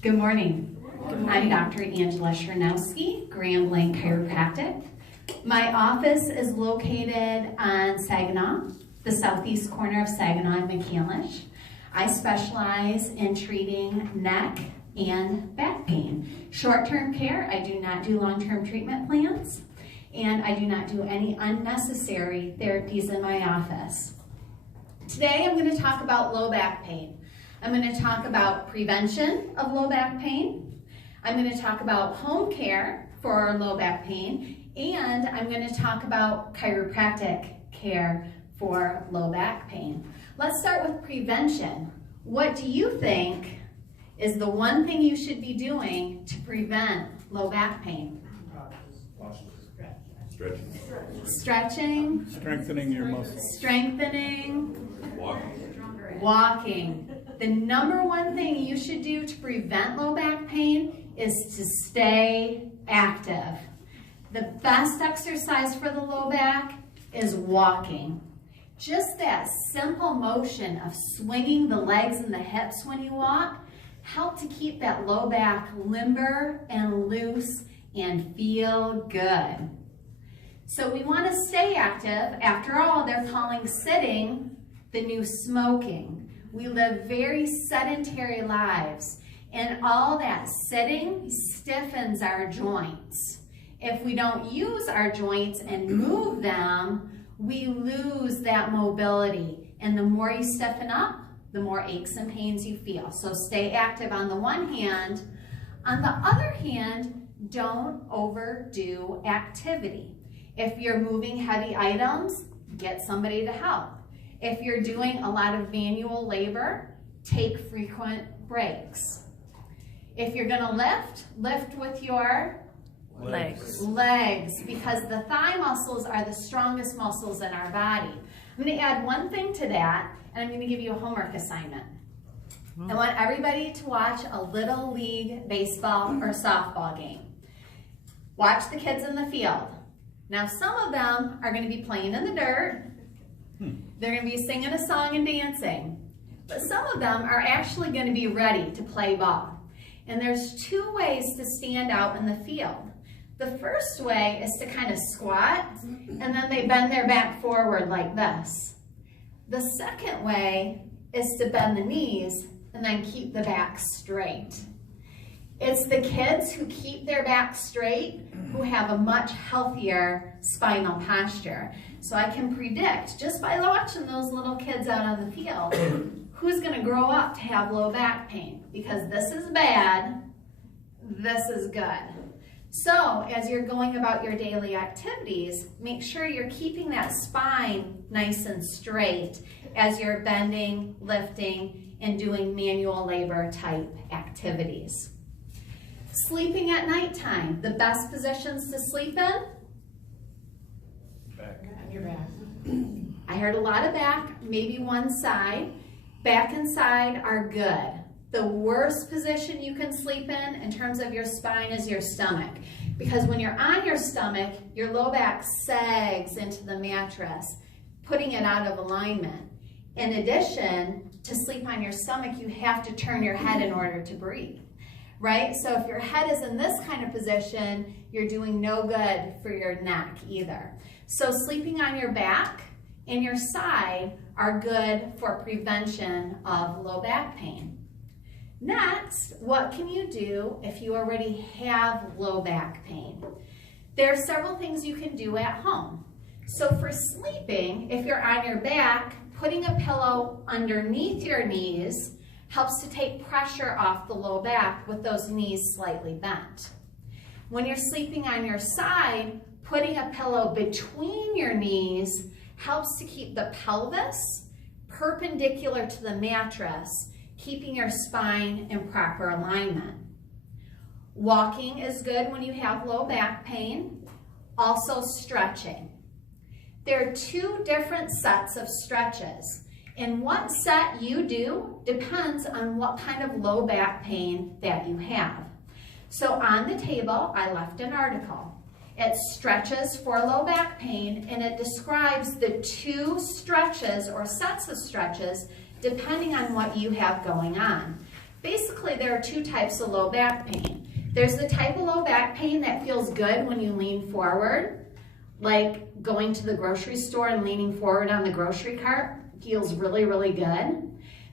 Good morning. I'm Dr. Angela Chernowski, Blanc Chiropractic. My office is located on Saginaw, the southeast corner of Saginaw and McCamish. I specialize in treating neck and back pain. Short-term care, I do not do long-term treatment plans, and I do not do any unnecessary therapies in my office. Today I'm going to talk about low back pain. I'm going to talk about prevention of low back pain. I'm going to talk about home care for low back pain, and I'm going to talk about chiropractic care for low back pain. Let's start with prevention. What do you think is the one thing you should be doing to prevent low back pain? Stretching. Strengthening your muscles. Strengthening. Walking. The number one thing you should do to prevent low back pain is to stay active. The best exercise for the low back is walking. Just that simple motion of swinging the legs and the hips when you walk help to keep that low back limber and loose and feel good. So we want to stay active. After all, they're calling sitting the new smoking. We live very sedentary lives, and all that sitting stiffens our joints. If we don't use our joints and move them, we lose that mobility. And the more you stiffen up, the more aches and pains you feel. So stay active on the one hand. On the other hand, don't overdo activity. If you're moving heavy items, get somebody to help. If you're doing a lot of manual labor, take frequent breaks. If you're going to lift with your legs, because the thigh muscles are the strongest muscles in our body. I'm going to add one thing to that, and I'm going to give you a homework assignment. I want everybody to watch a Little League baseball or softball game. Watch the kids in the field. Now, some of them are going to be playing in the dirt. They're going to be singing a song and dancing. But some of them are actually going to be ready to play ball. And there's two ways to stand out in the field. The first way is to kind of squat, and then they bend their back forward like this. The second way is to bend the knees and then keep the back straight. It's the kids who keep their back straight who have a much healthier spinal posture. So I can predict, just by watching those little kids out on the field, who's going to grow up to have low back pain. Because this is bad, this is good. So as you're going about your daily activities, make sure you're keeping that spine nice and straight as you're bending, lifting, and doing manual labor type activities. Sleeping at nighttime, the best positions to sleep in? Back. Your back. I heard a lot of back, maybe one side. Back and side are good. The worst position you can sleep in terms of your spine is your stomach. Because when you're on your stomach, your low back sags into the mattress, putting it out of alignment. In addition, to sleep on your stomach, you have to turn your head in order to breathe. Right? So if your head is in this kind of position, you're doing no good for your neck either. So sleeping on your back and your side are good for prevention of low back pain. Next, what can you do if you already have low back pain? There are several things you can do at home. So for sleeping, if you're on your back, putting a pillow underneath your knees helps to take pressure off the low back with those knees slightly bent. When you're sleeping on your side, putting a pillow between your knees helps to keep the pelvis perpendicular to the mattress, keeping your spine in proper alignment. Walking is good when you have low back pain. Also stretching. There are two different sets of stretches. And what set you do depends on what kind of low back pain that you have. So on the table, I left an article. It stretches for low back pain, and it describes the two stretches or sets of stretches depending on what you have going on. Basically, there are two types of low back pain. There's the type of low back pain that feels good when you lean forward, like going to the grocery store and leaning forward on the grocery cart feels really, really good.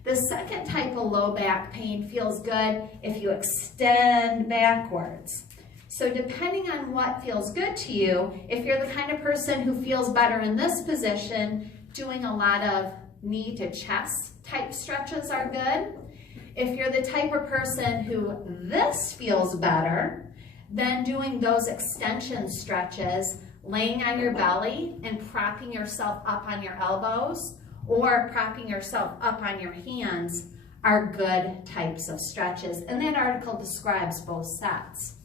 The second type of low back pain feels good if you extend backwards. So depending on what feels good to you, if you're the kind of person who feels better in this position, doing a lot of knee to chest type stretches are good. If you're the type of person who this feels better, then doing those extension stretches, laying on your belly and propping yourself up on your elbows or propping yourself up on your hands are good types of stretches. And that article describes both sets.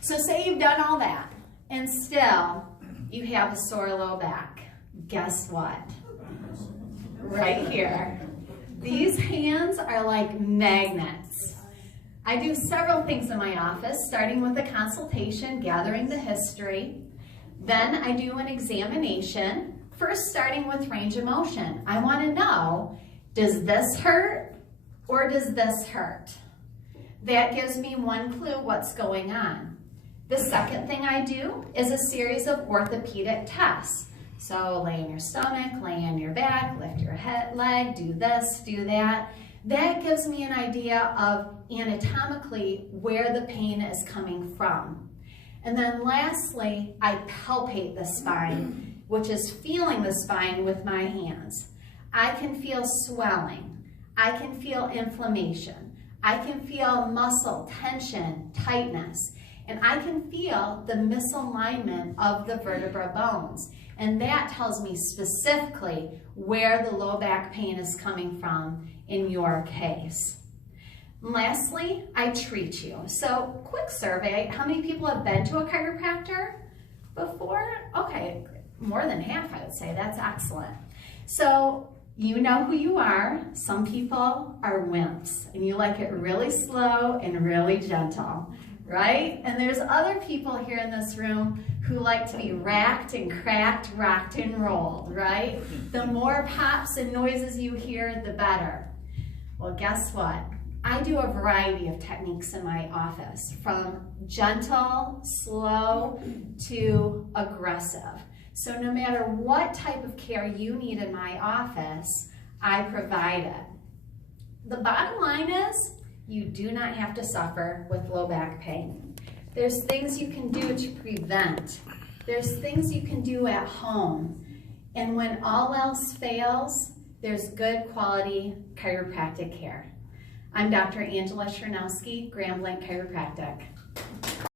So say you've done all that and still you have a sore low back. Guess what? Right here. These hands are like magnets. I do several things in my office, starting with a consultation, gathering the history. Then I do an examination, first starting with range of motion. I want to know, does this hurt or does this hurt? That gives me one clue what's going on. The second thing I do is a series of orthopedic tests. So lay on your stomach, lay on your back, lift your head, leg, do this, do that. That gives me an idea of anatomically where the pain is coming from. And then lastly, I palpate the spine, which is feeling the spine with my hands. I can feel swelling. I can feel inflammation. I can feel muscle tension, tightness, and I can feel the misalignment of the vertebra bones. And that tells me specifically where the low back pain is coming from in your case. And lastly, I treat you. So quick survey, how many people have been to a chiropractor before? Okay, more than half I would say, that's excellent. So you know who you are. Some people are wimps and you like it really slow and really gentle, right? And there's other people here in this room who like to be racked and cracked, rocked and rolled, right? The more pops and noises you hear, the better. Well, guess what? I do a variety of techniques in my office, from gentle, slow, to aggressive. So no matter what type of care you need in my office, I provide it. The bottom line is, you do not have to suffer with low back pain. There's things you can do to prevent. There's things you can do at home. And when all else fails, there's good quality chiropractic care. I'm Dr. Angela Chernowski, Blanc Chiropractic.